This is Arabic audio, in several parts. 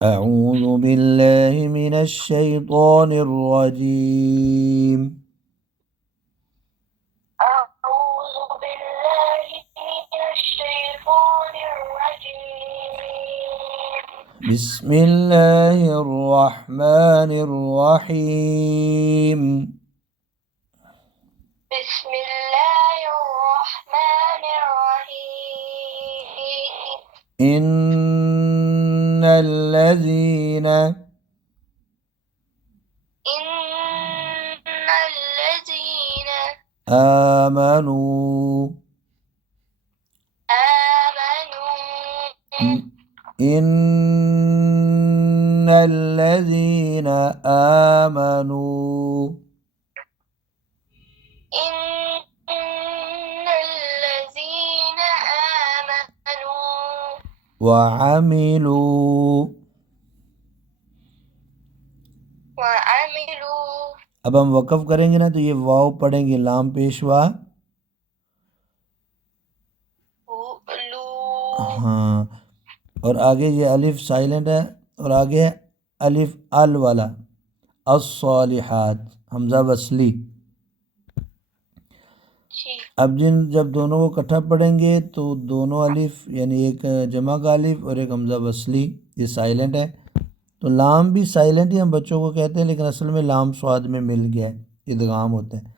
أعوذ بالله من الشيطان الرجيم. أعوذ بالله من الشيطان الرجيم. بسم الله الرحمن الرحيم. بسم الله الرحمن الرحيم. إن الذين آمنوا آمنوا إن الذين آمنوا إن الذين آمنوا وعملوا. अब हम वक़फ़ करेंगे ना तो ये वाव पढ़ेंगे लाम पेशवा। हाँ, और आगे ये अलिफ साइलेंट है और आगे है अलिफ अल वाला अस्सालिहात हमज़ा वसली। अब जब दोनों को इकट्ठा पढ़ेंगे तो दोनों अलिफ यानी एक जमा का अलिफ और एक हमज़ा वसली ये साइलेंट है। तो लाम भी साइलेंट ही हम बच्चों को कहते हैं, लेकिन असल में लाम स्वाद में मिल गया है, इदगाम होते हैं।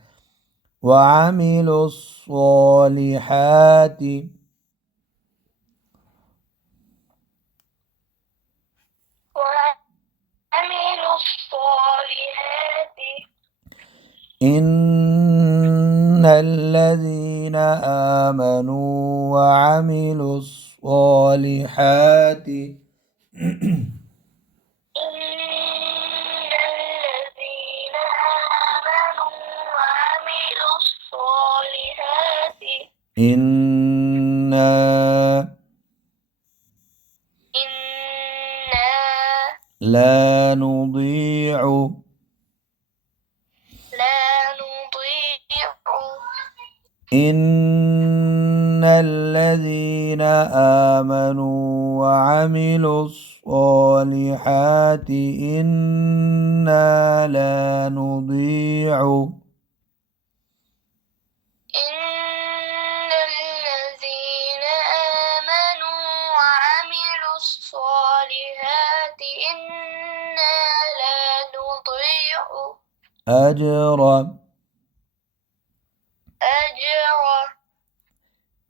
वअमिलुस्सॉलिहाति इन्नल्लज़ीन आमनू वअमिलुस्सॉलिहाति इन्ना ला नुदीअ إن الذين آمنوا وعملوا الصالحات إنا لا نضيع إن الذين آمنوا وعملوا الصالحات إنا لا نضيع أجر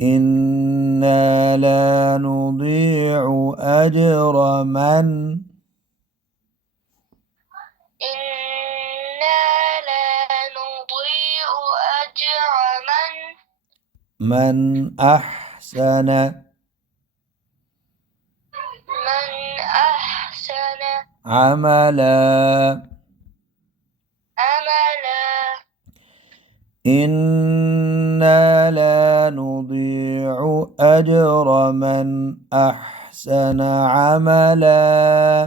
إنا لا نضيع أجر من إنا لا نضيع أجر من أحسن عملا إنا لا نضيع أجر من أحسن عملا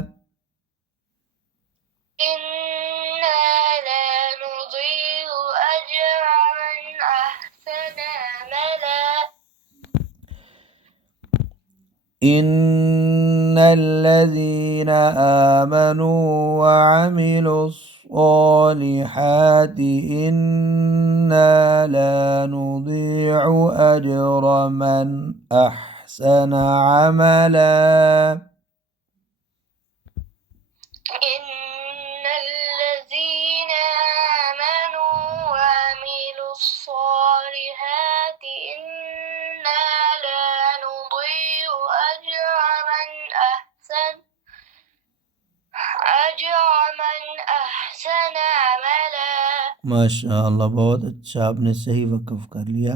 إنا لا نضيع أجر من أحسن عملا إن الذين آمنوا وعملوا الصالحات إنا لا نضيع أجر من أحسن عملا إن الذين آمنوا وعملوا الصالحات إنا لا نضيع أجر من أحسن عملا माशाअल्लाह, बहुत अच्छा, आपने सही वक़्फ़ कर लिया।